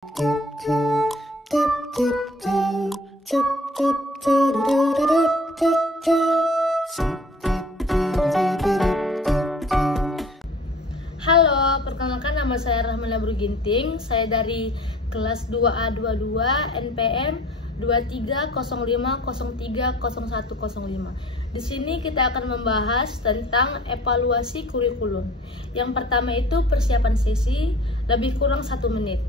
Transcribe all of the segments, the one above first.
Halo, perkenalkan nama saya Rahmana Bruginting. Saya dari kelas 2A22 NPM 2305030105. Di sini kita akan membahas tentang evaluasi kurikulum. Yang pertama itu persiapan sesi, lebih kurang 1 menit.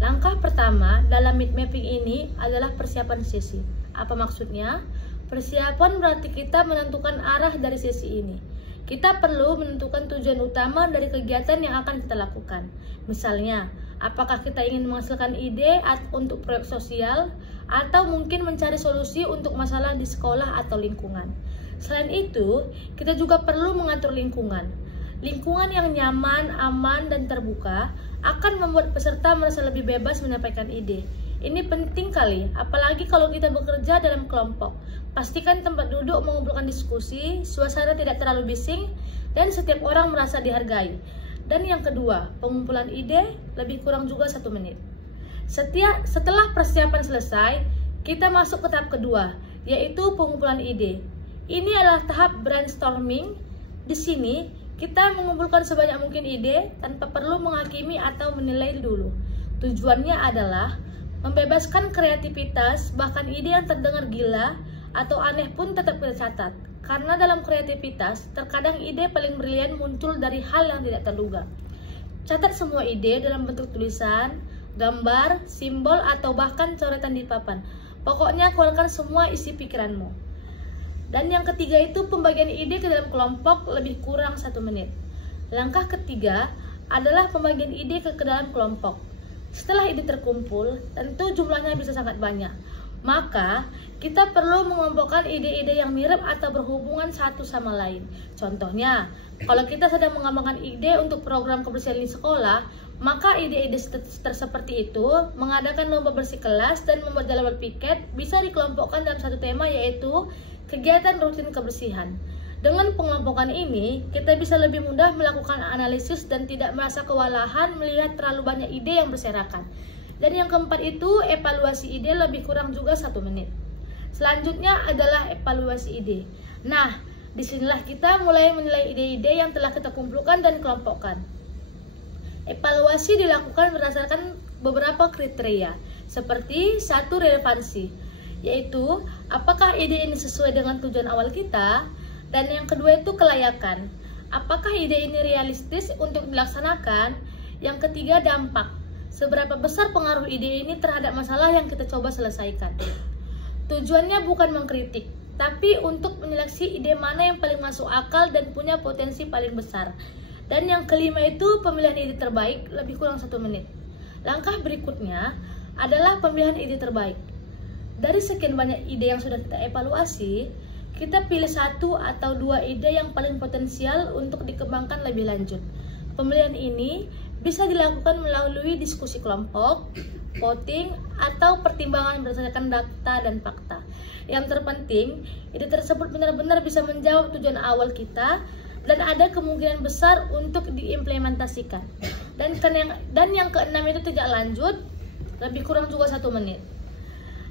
Langkah pertama dalam mind mapping ini adalah persiapan sesi. Apa maksudnya? Persiapan berarti kita menentukan arah dari sesi ini. Kita perlu menentukan tujuan utama dari kegiatan yang akan kita lakukan. Misalnya, apakah kita ingin menghasilkan ide untuk proyek sosial, atau mungkin mencari solusi untuk masalah di sekolah atau lingkungan. Selain itu, kita juga perlu mengatur lingkungan. Lingkungan yang nyaman, aman, dan terbuka akan membuat peserta merasa lebih bebas menyampaikan ide. Ini penting kali, apalagi kalau kita bekerja dalam kelompok. Pastikan tempat duduk mengumpulkan diskusi, suasana tidak terlalu bising, dan setiap orang merasa dihargai. Dan yang kedua, pengumpulan ide lebih kurang juga 1 menit. Setelah persiapan selesai, kita masuk ke tahap kedua, yaitu pengumpulan ide. Ini adalah tahap brainstorming. Di sini, kita mengumpulkan sebanyak mungkin ide tanpa perlu menghakimi atau menilai dulu. Tujuannya adalah membebaskan kreativitas, bahkan ide yang terdengar gila atau aneh pun tetap kita catat. Karena dalam kreativitas, terkadang ide paling brilian muncul dari hal yang tidak terduga. Catat semua ide dalam bentuk tulisan, gambar, simbol, atau bahkan coretan di papan. Pokoknya keluarkan semua isi pikiranmu. Dan yang ketiga itu pembagian ide ke dalam kelompok lebih kurang 1 menit. Langkah ketiga adalah pembagian ide ke dalam kelompok. Setelah ide terkumpul, tentu jumlahnya bisa sangat banyak. Maka, kita perlu mengelompokkan ide-ide yang mirip atau berhubungan satu sama lain. Contohnya, kalau kita sedang mengembangkan ide untuk program kebersihan di sekolah, maka ide-ide seperti itu, mengadakan lomba bersih kelas dan membuat jadwal piket, bisa dikelompokkan dalam satu tema, yaitu kegiatan rutin kebersihan. Dengan pengelompokan ini, kita bisa lebih mudah melakukan analisis dan tidak merasa kewalahan melihat terlalu banyak ide yang berserakan. Dan yang keempat itu, evaluasi ide lebih kurang juga 1 menit. Selanjutnya adalah evaluasi ide. Nah, disinilah kita mulai menilai ide-ide yang telah kita kumpulkan dan kelompokkan. Evaluasi dilakukan berdasarkan beberapa kriteria, seperti 1, relevansi, yaitu apakah ide ini sesuai dengan tujuan awal kita, dan yang kedua itu kelayakan, apakah ide ini realistis untuk dilaksanakan, yang ketiga dampak, seberapa besar pengaruh ide ini terhadap masalah yang kita coba selesaikan. Tujuannya bukan mengkritik, tapi untuk menyeleksi ide mana yang paling masuk akal dan punya potensi paling besar. Dan yang kelima itu pemilihan ide terbaik lebih kurang 1 menit. Langkah berikutnya adalah pemilihan ide terbaik. Dari sekian banyak ide yang sudah kita evaluasi, kita pilih 1 atau 2 ide yang paling potensial untuk dikembangkan lebih lanjut. Pemilihan ini bisa dilakukan melalui diskusi kelompok, voting, atau pertimbangan berdasarkan data dan fakta. Yang terpenting, ide tersebut benar-benar bisa menjawab tujuan awal kita dan ada kemungkinan besar untuk diimplementasikan. Dan yang keenam itu tidak lanjut, lebih kurang juga 1 menit.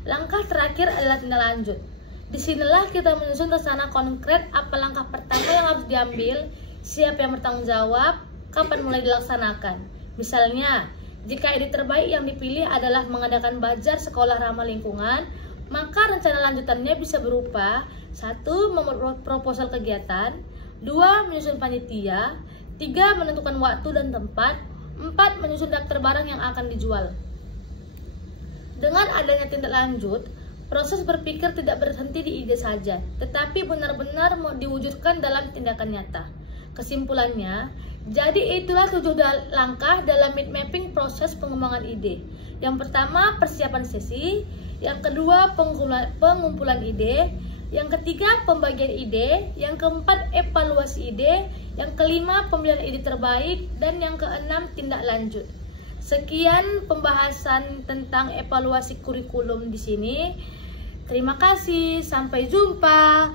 Langkah terakhir adalah tindak lanjut. Disinilah kita menyusun rencana konkret apa langkah pertama yang harus diambil, siapa yang bertanggung jawab, kapan mulai dilaksanakan. Misalnya, jika ide terbaik yang dipilih adalah mengadakan bazar sekolah ramah lingkungan, maka rencana lanjutannya bisa berupa 1. Membuat proposal kegiatan, 2. Menyusun panitia, 3. Menentukan waktu dan tempat, 4. Menyusun daftar barang yang akan dijual. Dengan adanya tindak lanjut, proses berpikir tidak berhenti di ide saja, tetapi benar-benar mau diwujudkan dalam tindakan nyata. Kesimpulannya, jadi itulah 7 langkah dalam mind mapping proses pengembangan ide. Yang pertama, persiapan sesi. Yang kedua, pengumpulan ide. Yang ketiga, pembagian ide. Yang keempat, evaluasi ide. Yang kelima, pemilihan ide terbaik. Dan yang keenam, tindak lanjut. Sekian pembahasan tentang evaluasi kurikulum di sini. Terima kasih, sampai jumpa.